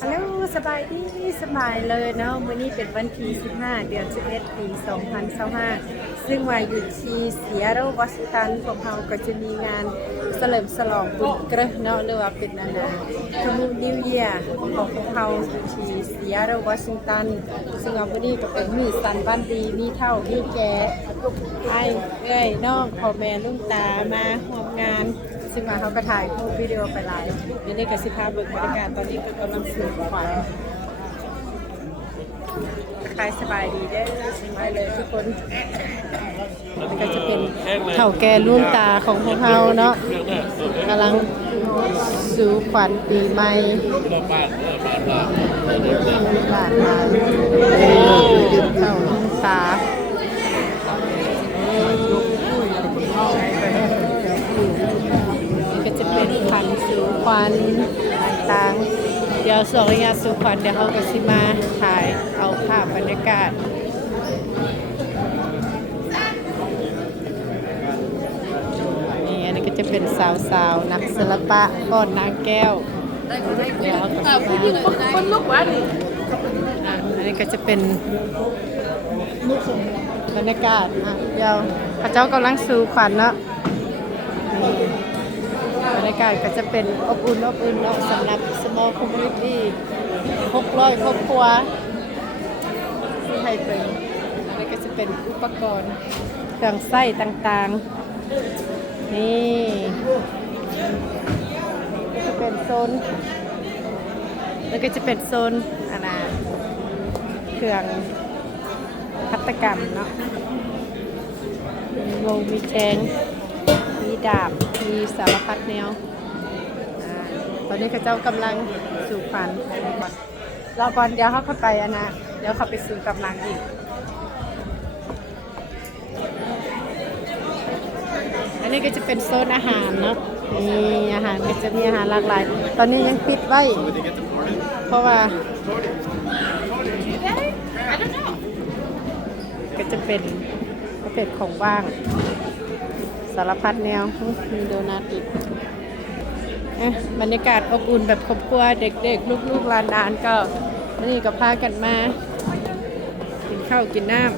ฮัลโหลสบายดีสบายเลยเนาะมื้อนี้เป็นวันที่15 เดือน 11 ปี 2025ซึ่งว่าอยู่ที่ซีแอตเทิลวอชิงตันพวกเราก็จะมีงานเฉลิมฉลองบุญเกระเนาะหรือว่าเป็นขนมนิวเยียร์ของพวกเราอยู่ที่ซีแอตเทิลวอชิงตันซึ่งว่ามื้อนี้ก็เป็นมีสันวันดีมีเฒ่ามีแก่ไอ้เอ้ยน้องพ่อแม่ลุงตามาร่วมงานซึ่งว่าเขาก็ถ่ายรูปวิดีโอไปหลายเดี๋ยวนี้ก็สิพาเบิ่งบรรยากาศตอนนี้ก็กำลังสนุกขวัญใครสบายดีเด้อสบายเลยทุกคนมันก็จะเป็นเฒ่าแก่ลุงตาของพวกเราเนาะกำลังสู่ขวัญปีใหม่บาทมาเฒ่าลุงตาก็จะเป็นขันสู่ขวัญต่างๆเดี๋ยวส่งระยะสู่ขวัญเดี๋ยวเขาก็สิมาถ่ายเอาภาพบรรยากาศนี่อันนี้ก็จะเป็นสาวๆนักศิลปะก้อนนางแก้วเดี๋ยวเขาก็สิมาคนลุกวะนี่อันนี้ก็จะเป็นบรรยากาศเดี๋ยวพระเจ้ากำลังสู่ขวัญเนาะบรรยากาศก็จะเป็นอบอุ่นเนาะสำหรับ small community 600 ครอบครัวที่ให้เป็นแล้วก็จะเป็นอุปกรณ์เครื่องใส้ต่างๆนี่ก็จะเป็นโซนแล้วก็จะเป็นโซนเครื่องหัตถกรรมเนาะมีวงมีแจงมีดาบมีสารพัดแนวตอนนี้ข้าเจ้ากำลังสู่ขวัญรอก่อนเดี๋ยวเขาเข้าไปเดี๋ยวเขาไปสู่กำลังอีกอันนี้ก็จะเป็นโซนอาหารเนาะมีอาหารก็จะมีอาหารหลากหลายตอนนี้ยังปิดไว้เพราะว่าก็จะเป็นประเภทของว่างสารพัดแนวมีโดนัทอีกบรรยากาศอบอุ่นแบบครอบครัวเด็กๆลูกๆหลานๆก็นี่ก็พากันมากินข้าวกินน้ำ